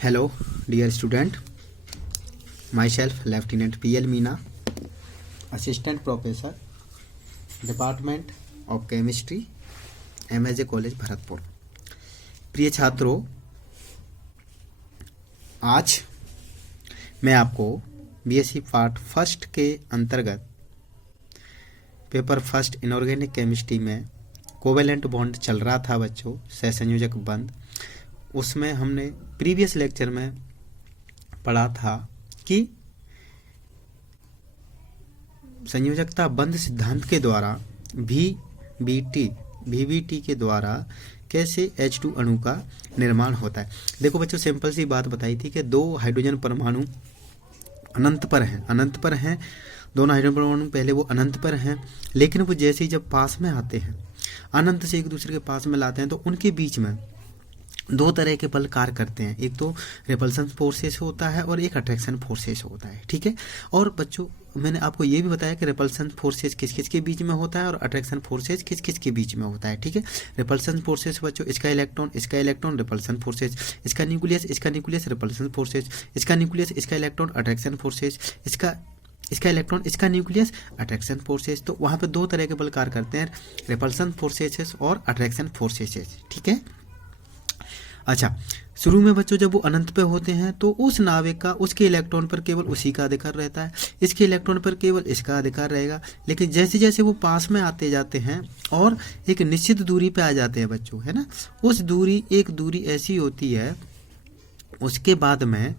Hello, dear student. Myself, Lieutenant P.L. Meena, Assistant Professor, Department of Chemistry, MSJ College, Bharatpur. प्रिय छात्रों, आज मैं आपको बीएससी पार्ट फर्स्ट के अंतर्गत पेपर फर्स्ट इनऑर्गेनिक केमिस्ट्री में कोवेलेंट बॉन्ड चल रहा था बच्चों, सहसंयोजक बंध। उसमें हमने प्रीवियस लेक्चर में पढ़ा था कि संयोजकता बंध सिद्धांत के द्वारा VBT के द्वारा कैसे H2 अणु का निर्माण होता है। देखो बच्चों, सिंपल सी बात बताई थी कि दो हाइड्रोजन परमाणु अनंत पर हैं, दोनों हाइड्रोजन परमाणु पहले वो अनंत पर हैं, लेकिन वो जैसे ही जब पास में आते हैं, अनंत से एक दूसरे के पास में लाते हैं, तो उनके बीच में दो तरह के बल कार्य करते हैं। एक तो रिपल्सन फोर्सेस होता है और एक अट्रैक्शन फोर्सेस होता है, ठीक है। और बच्चों, मैंने आपको ये भी बताया कि रिपल्सन फोर्सेस किस किस के बीच में होता है और अट्रैक्शन फोर्सेस किस किस के बीच में होता है, ठीक है। रिपल्सन फोर्सेस बच्चों, इसका इलेक्ट्रॉन रिपल्सन फोर्सेस, इसका न्यूक्लियस रिपल्सन फोर्सेस, इसका न्यूक्लियस इसका इलेक्ट्रॉन अट्रैक्शन फोर्सेस, इसका इलेक्ट्रॉन इसका न्यूक्लियस अट्रैक्शन फोर्सेस। तो वहाँ पे दो तरह के बल कार्य करते हैं, रिपल्सन फोर्सेस और अट्रैक्शन फोर्सेस, ठीक है। अच्छा, शुरू में बच्चों जब वो अनंत पे होते हैं तो उस नाविक का उसके इलेक्ट्रॉन पर केवल उसी का अधिकार रहता है, इसके इलेक्ट्रॉन पर केवल इसका अधिकार रहेगा। लेकिन जैसे जैसे वो पास में आते जाते हैं और एक निश्चित दूरी पे आ जाते हैं बच्चों, है ना, उस एक दूरी ऐसी होती है, उसके बाद में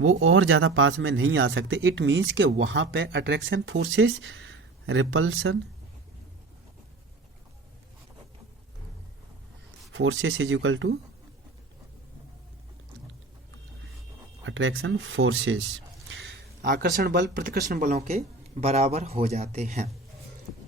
वो और ज़्यादा पास में नहीं आ सकते। इट मीन्स कि वहाँ पे attraction forces repulsion forces is equal to attraction forces, आकर्षण बल प्रतिकर्षण बलों के बराबर हो जाते हैं।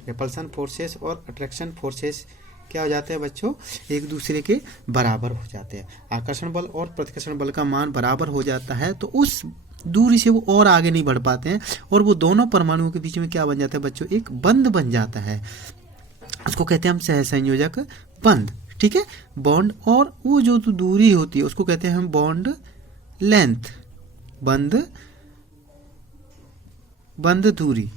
रिपल्सन फोर्सेस और अट्रैक्शन फोर्सेस क्या हो जाते हैं बच्चों, एक दूसरे के बराबर हो जाते हैं। आकर्षण बल और प्रतिकर्षण बल का मान बराबर हो जाता है तो उस दूरी से वो और आगे नहीं बढ़ पाते हैं और वो दोनों परमाणुओं के बीच में क्या बन जाता है बच्चों, एक बंध बन जाता है। उसको कहते हैं हम सहसंयोजक बंध, ठीक है। बॉन्ड और वो जो दूरी होती है उसको कहते हैं हम बॉन्ड लेंथ, बंध दूरी,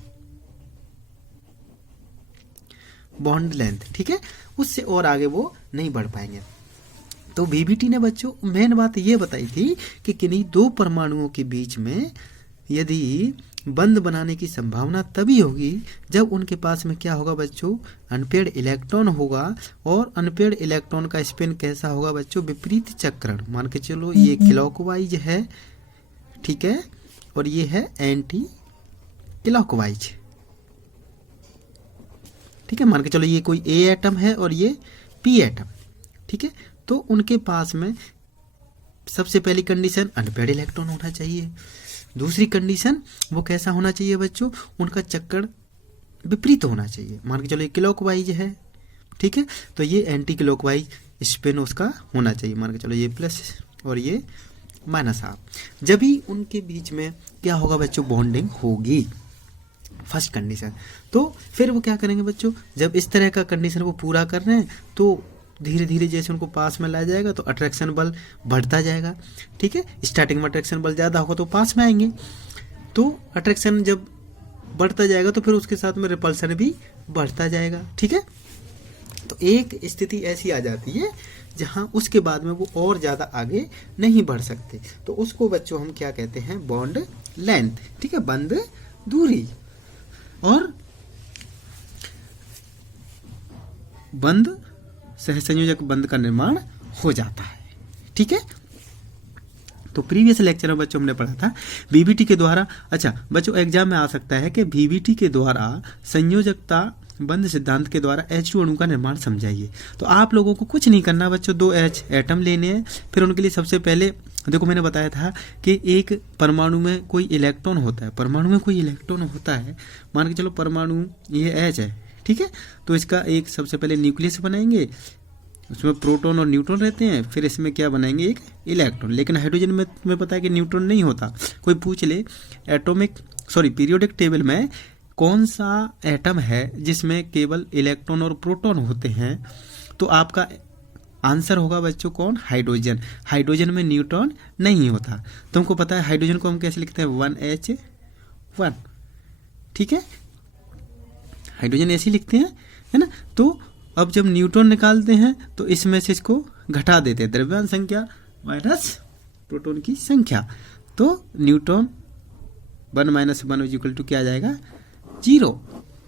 बॉन्ड लेंथ, ठीक है। उससे और आगे वो नहीं बढ़ पाएंगे। तो VBT ने बच्चों मेन बात ये बताई थी कि किन्हीं दो परमाणुओं के बीच में यदि बंध बनाने की संभावना तभी होगी जब उनके पास में क्या होगा बच्चों, अनपेयर्ड इलेक्ट्रॉन होगा। और अनपेयर्ड इलेक्ट्रॉन का स्पिन कैसा होगा बच्चों, विपरीत चक्रण। मान के चलो ये क्लॉकवाइज है, ठीक है, और ये है एंटी क्लॉकवाइज, ठीक है। मान के चलो ये कोई A एटम है और ये P एटम, ठीक है। तो उनके पास में सबसे पहली कंडीशन अनपेयर्ड इलेक्ट्रॉन होना चाहिए। दूसरी कंडीशन वो कैसा होना चाहिए बच्चों, उनका चक्कर विपरीत होना चाहिए। मान के चलो ये क्लॉकवाइज है, ठीक है, तो ये एंटी क्लॉकवाइज स्पिन उसका होना चाहिए। मान के चलो ये प्लस और ये माइनस हाफ। जब ही उनके बीच में क्या होगा बच्चों, बॉन्डिंग होगी, फर्स्ट कंडीशन। तो फिर वो क्या करेंगे बच्चों, जब इस तरह का कंडीशन वो पूरा कर रहे हैं तो धीरे धीरे जैसे उनको पास में लाया जाएगा तो अट्रैक्शन बल बढ़ता जाएगा, ठीक है। स्टार्टिंग में अट्रैक्शन बल ज़्यादा होगा तो पास में आएंगे, तो अट्रैक्शन जब बढ़ता जाएगा तो फिर उसके साथ में रिपल्सन भी बढ़ता जाएगा, ठीक है। तो एक स्थिति ऐसी आ जाती है जहां उसके बाद में वो और ज़्यादा आगे नहीं बढ़ सकते, तो उसको बच्चों हम क्या कहते हैं, बॉन्ड लेंथ, ठीक है, बंध दूरी। और बंध सहसंयोजक बंध का निर्माण हो जाता है, ठीक है। तो प्रीवियस लेक्चर में बच्चों हमने पढ़ा था VBT के द्वारा। अच्छा बच्चों, एग्जाम में आ सकता है कि VBT के द्वारा संयोजकता बंध सिद्धांत के द्वारा H2 अणु का निर्माण समझाइए। तो आप लोगों को कुछ नहीं करना बच्चों, 2 H एटम लेने हैं। फिर उनके लिए सबसे पहले देखो मैंने बताया था कि एक परमाणु में कोई इलेक्ट्रॉन होता है, मान के चलो परमाणु ये H है, ठीक है। तो इसका एक सबसे पहले न्यूक्लियस बनाएंगे, उसमें प्रोटॉन और न्यूट्रॉन रहते हैं, फिर इसमें क्या बनाएंगे, एक इलेक्ट्रॉन। लेकिन हाइड्रोजन में तुम्हें पता है कि न्यूट्रॉन नहीं होता। कोई पूछ ले पीरियोडिक टेबल में कौन सा एटम है जिसमें केवल इलेक्ट्रॉन और प्रोटॉन होते हैं, तो आपका आंसर होगा बच्चों कौन, हाइड्रोजन। हाइड्रोजन में न्यूट्रॉन नहीं होता। तुमको पता है हाइड्रोजन को हम कैसे लिखते हैं, 1H1, ठीक है, हाइड्रोजन ऐसे लिखते हैं, है ना। तो अब जब न्यूट्रॉन निकालते हैं तो इसमें से इसको घटा देते हैं, द्रव्यमान संख्या माइनस प्रोटॉन की संख्या, तो न्यूट्रॉन 1 - 1 = क्या आ जाएगा, 0।